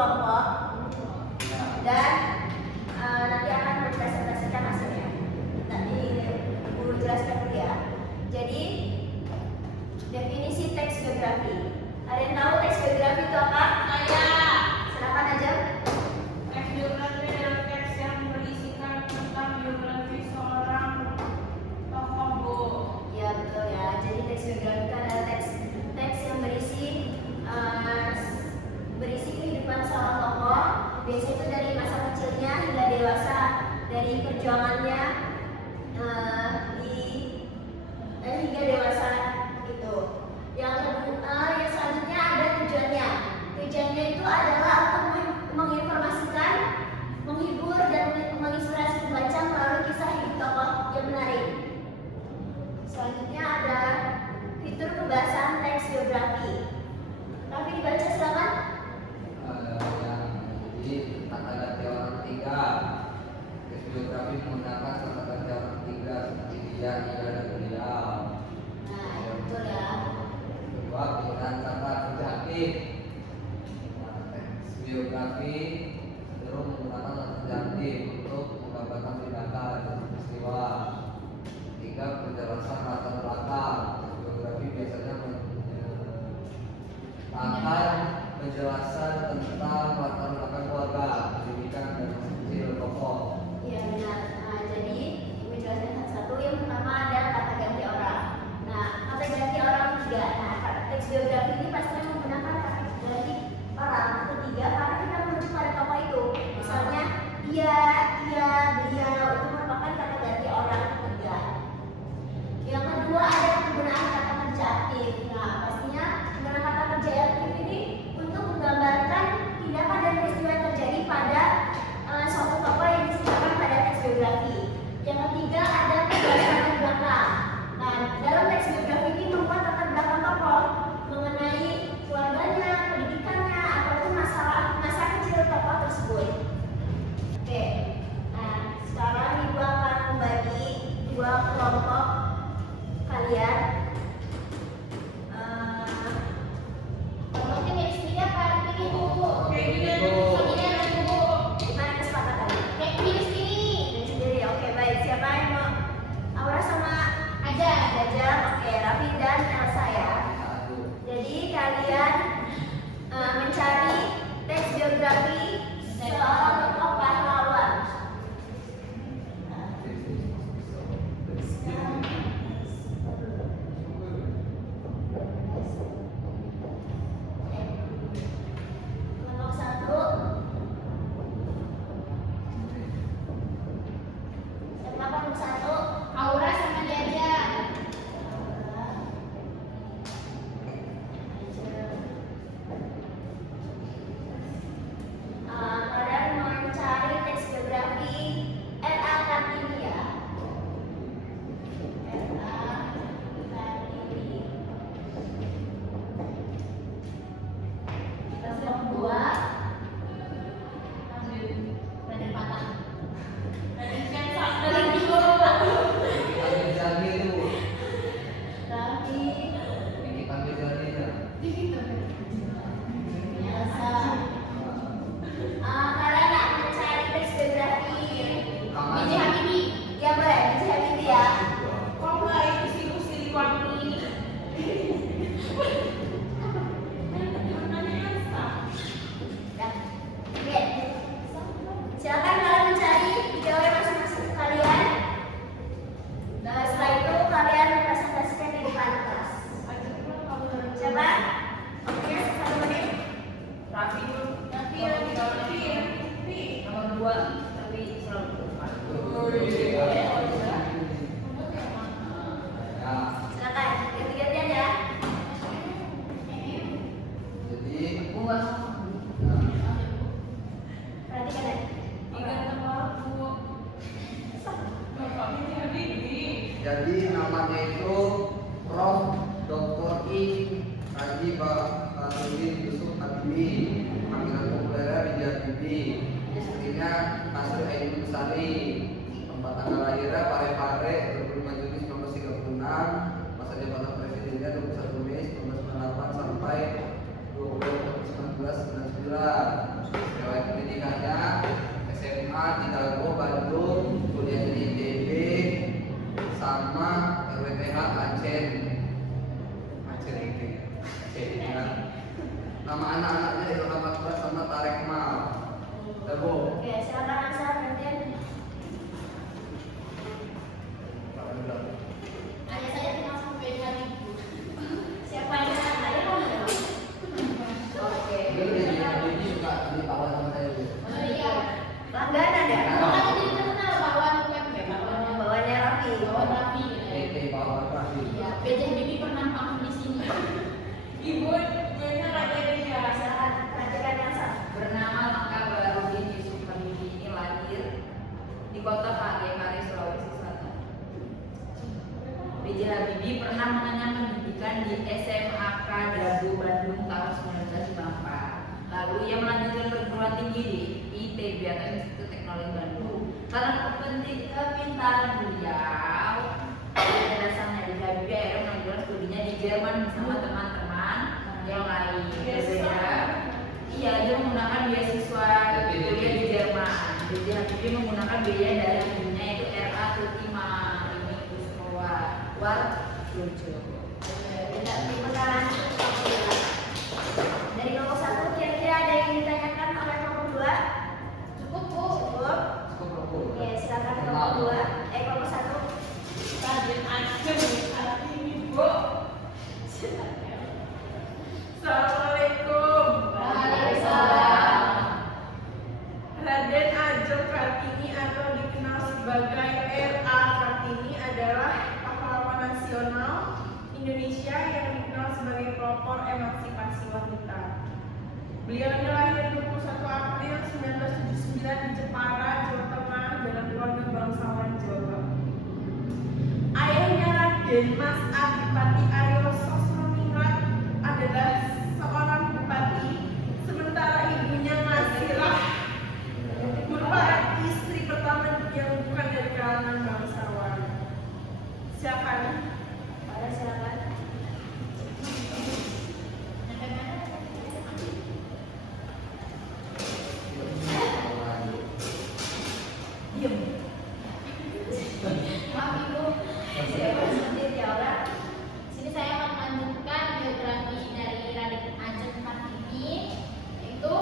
kelompok dan nanti akan mempresentasikan hasilnya. Nanti guru jelaskan dulu ya. Jadi definisi teks biografi. Ada yang tahu teks biografi itu apa? Saya. Silakan aja. Teks biografi adalah teks yang berisikan tentang biografi seorang tokoh, Bu. Ya betul ya. Jadi teks biografi itu adalah teks yang berisi kehidupan seorang tokoh. Biasanya itu dari masa kecilnya hingga dewasa, dari perjuangannya hingga dewasa gitu. Yang selanjutnya ada tujuannya. Tujuannya itu adalah untuk menginformasikan, menghibur dan menginspirasi pembaca melalui kisah hidup tokoh yang menarik. Selanjutnya ada fitur pembahasan teks biografi. Raffi dibaca silakan. Jadi kata ganti orang ketiga. Teks biografi menggunakan kata ganti orang ketiga seperti dia, ia, dan beliau. Nah, betul ya. Kedua, penggunaan kata subjektif. Teks biografi cenderung menggunakan kata subjektif untuk menggambarkan tindakan dan peristiwa. Tiga, penjelasan latar belakang. Teks biografi biasanya akan penjelasan tentang latar belakang keluarga, pendidikan, dan masa kecil tokoh. Iya benar. Nah, jadi ibu jelaskan satu-satu. Yang pertama ada kata ganti orang. Nah, kata ganti orang tiga. Nah, teks biografi ini pastinya menggunakan kata ganti orang ketiga karena kita merujuk pada tokoh itu. Misalnya dia, beliau itu merupakan kata ganti orang ketiga. Yang kedua ada penggunaan kata kerja aktif. Nah, pastinya penggunaan kata kerja aktif ini untuk menggambarkan tindakan dan peristiwa yang terjadi pada suatu tokoh yang diceritakan pada teks biografi. Yang ketiga ada pembahasan latar belakang. Nah, dalam teks biografi ini membuat latar belakang tokoh mengenai keluarganya, pendidikannya, ataupun masa kecil tokoh tersebut. Oke, nah sekarang ibu akan membagi dua kelompok kalian. Kelompoknya dari sini apa? Ini bu. Kayak gini, Bu. Gimana kesepakatannya? Kayak gini sini. Dari sendiri. Oke, baik. Siapa yang mau? Aura sama Aja. Oke, Raffi dan Elsa ya. Jadi kalian mencari teks biografi seorang tokoh pahlawan. Kelompok satu. Siapa kelompok satu? Aura sama Jaja. Kalian mencari teks biografi R.A. Kartini ya. R.A. Kartini. Kelompok dua. Raden Patah. Raden Kian Ambil jari itu. Raffi, Kita ambil jarinya. Elsa. Kalian akan mencari teks biografi Kamu B.J. Habibie. ya boleh, B.J. Habibie ya. Kok nggak ikuti di warung ini? Ya. Oke. Silakan kalian mencari di teori masing-masing kalian. Dan setelah itu kalian presentasikan di depan kelas. Siapa? Oke, 1 menit. Raffi dulu. Raffi. Nomor 2 tapi selalu depan. Ya. Silakan, ganti-gantian ya. Jadi Gua Perhatikan ya. Jadi namanya itu Prof. Dr. I. Haji Baharudin Yusuf Habibie, panggilan populernya B.J. Habibie. Istrinya Nasir Ainun Besari. Tempat tanggal lahirnya Parepare 25 Juni 1936. Masa jabatan presidennya 21 Mei 1998 sampai 22 Agustus 1999. Nama anak-anaknya Ilham Akbar sama Tarek Mal. Tebo. Oke, silakan Ansar nanti. Hanya saja kenal sama beda ibu. Siapa yang sana? Ya kamu ya. Oke. Dia jadi suka ditawan sama saya. Oh iya. Langganan ya. Makanya jadi terkenal Bawan Pepe, Bawaannya rapi. Bawan Rapi. PT Power Rafi. Iya, PJ Bibi pernah panggung di sini. Ibu, ibunya Raja Deja. Silakan perhatikan yang sah. Bernama Maka Barudin Yusuf Habibie ini lahir di kota Parepare, Sulawesi Selatan. B.J. Habibie pernah mengenyam pendidikan di SMAK Dago Bandung tahun 1994. Lalu ia melanjutkan perguruan tinggi di ITB atau Institut Teknologi Bandung. Karena kepintaran beliau dan dasarnya di Habibie akhirnya melanjutkan studinya di Jerman bersama teman-teman yang lain. Berbeda. Iya, dia menggunakan beasiswa kuliah di Jerman. B.J. Habibie menggunakan biaya dari ibunya yaitu R.A. Tutima ini War Jojo. Tidak diperkenalkan. Dari kelompok 1 kira-kira ada yang ditanyakan oleh kelompok 2? Cukup, Bu. Cukup. Cukup Bro. Oke, silakan kelompok 2. Kelompok 1. Raden Ajeng, Artini, Bu. Assalamualaikum. Waalaikumsalam. Raden Ajeng Kartini atau dikenal sebagai R.A. Kartini adalah pahlawan nasional Indonesia yang dikenal sebagai pelopor emansipasi wanita. Beliau lahir 21 April 1979 di Jepara, Jawa Tengah dalam keluarga bangsawan Jawa. Ayahnya Raden Mas Adipati Aryo Sosroningrat adalah seorang bupati, sementara ibunya Nasirah merupakan istri pertama yang bukan dari kalangan bangsawan. Silakan. Ada silakan. Diam. Maaf Ibu. Siapa seperti Tiara? Sini saya akan melanjutkan biografi dari Raden Ajeng Kartini, yaitu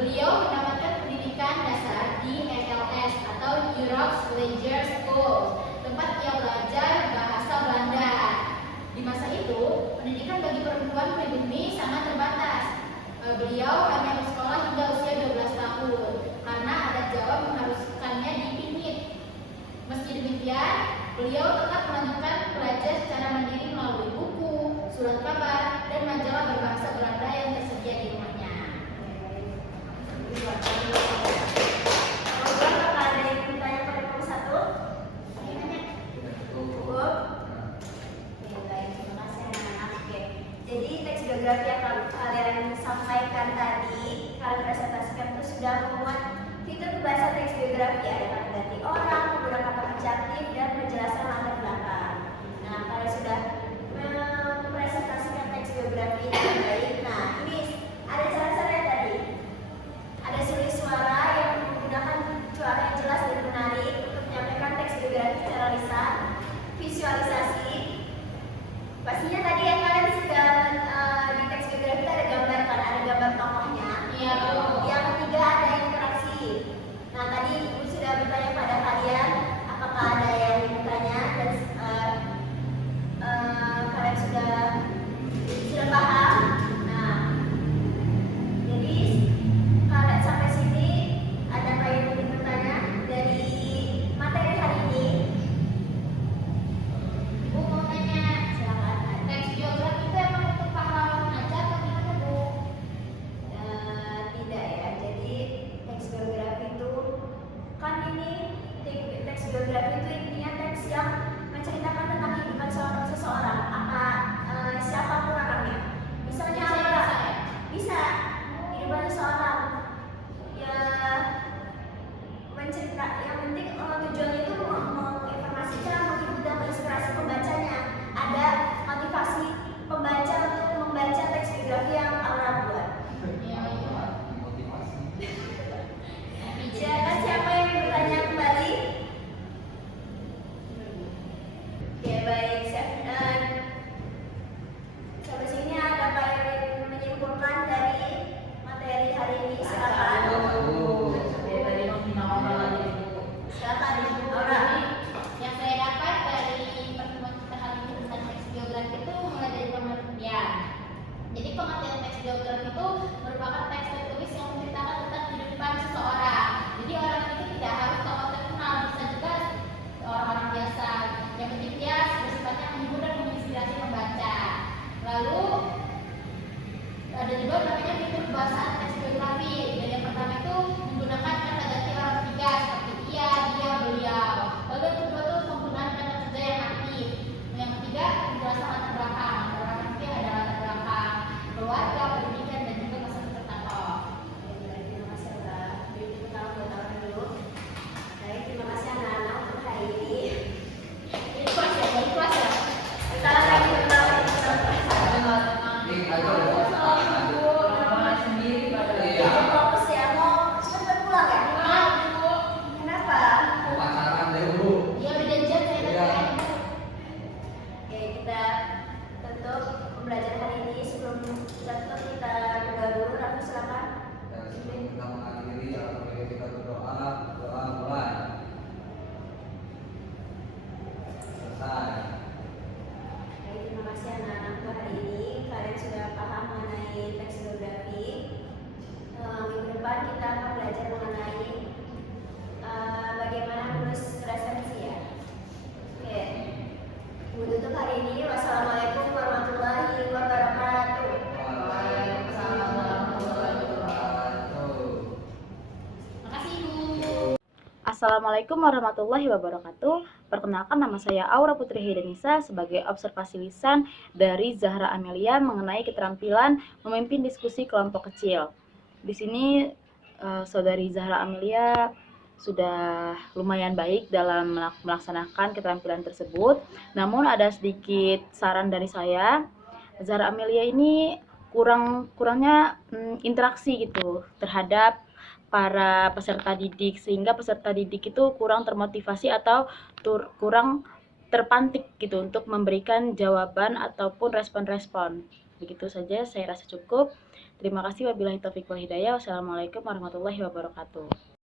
beliau mendapatkan pendidikan dasar di ELS atau Europe's Leisure School, tempat ia belajar bahasa Belanda. Di masa itu, pendidikan bagi perempuan pribumi sangat terbatas. Beliau hanya bersekolah hingga usia 12 tahun karena adat Jawa mengharuskannya dipinit. Meski demikian, beliau tetap melanjutkan belajar secara mandiri melalui buku, surat kabar, dan majalah berbahasa Belanda yang tersedia di rumahnya. Kelompok 2 apakah ada yang bertanya pada kelompok 1? Cukup. Oke, baik, terima kasih anak-anak. Oke, jadi teks biografi yang kalian sampaikan tadi, kalian presentasikan itu sudah memuat fitur pembahasan teks biografi, ada kata ganti orang, menggunakan kata adjektif, dan penjelasan latar belakang. Nah, kalian sudah mempresentasikan teks biografi dengan baik. Nah, ini ada cara-cara tadi. Ada sulit suara yang menggunakan suara yang jelas dan menarik untuk menyampaikan teks biografi secara lisan, visualisasi. Pastinya tadi yang kalian sudah di teks biografi ada gambar kan, ada gambar tokohnya. Iya, Bu. Yang ketiga ada interaksi. Nah tadi Ibu sudah bertanya pada kalian apakah ada yang bertanya dan geografi itu merupakan teks tertulis yang menceritakan tentang kehidupan seseorang. Jadi orang itu tidak harus tokoh terkenal, bisa juga orang-orang biasa. Yang penting dia bersifatnya menghibur dan menginspirasi membaca. Lalu ada juga namanya fitur kebahasaan teks geografi. Dan yang pertama itu menggunakan kata ganti orang ketiga seperti ia, dia, beliau. Lalu yang kedua itu penggunaan kata kerja yang aktif. Yang ketiga penjelasan latar belakang. Latar belakang itu ada latar belakang keluarga, pendidikan, dan juga masa peserta tokoh. Terima kasih Mbak. Jadi kita tahu dulu. Baik, terima kasih anak-anak untuk hari ini. Ini kelas ya, baru kelas ya. Kita lagi bertahu di Ini aja udah Orang sendiri pada Iya. fokus ya, mau cepat pulang ya? Maaf, Bu. Kenapa? mau pacaran dulu. Ya udah janjian saya Iya. datang. Oke, kita tutup pembelajaran hari ini. Sebelum kita tutup, kita berdoa dulu. Raffi silakan. Dan sebelum kita mengakhiri, alhamdulillah kita berdoa, doa mulai. Selesai. Baik, terima kasih anak-anak untuk hari ini. Kalian sudah paham mengenai teks geografi. Minggu depan kita akan belajar mengenai bagaimana menulis resensi ya. Oke. Untuk hari ini, wassalamualaikum warahmatullahi wabarakatuh. Waalaikumsalam warahmatullahi wabarakatuh. Makasih, Ibu. Assalamualaikum warahmatullahi wabarakatuh. Perkenalkan, nama saya Aura Putri Hidanisa sebagai observasi lisan dari Zahra Amelia mengenai keterampilan memimpin diskusi kelompok kecil. Di sini saudari Zahra Amelia sudah lumayan baik dalam melaksanakan keterampilan tersebut. Namun ada sedikit saran dari saya. Zahra Amelia ini kurangnya interaksi gitu terhadap para peserta didik, sehingga peserta didik itu kurang termotivasi atau kurang terpantik gitu untuk memberikan jawaban ataupun respon-respon. Begitu saja, saya rasa cukup. Terima kasih, wabillahi taufiq wal hidayah. Wassalamualaikum warahmatullahi wabarakatuh.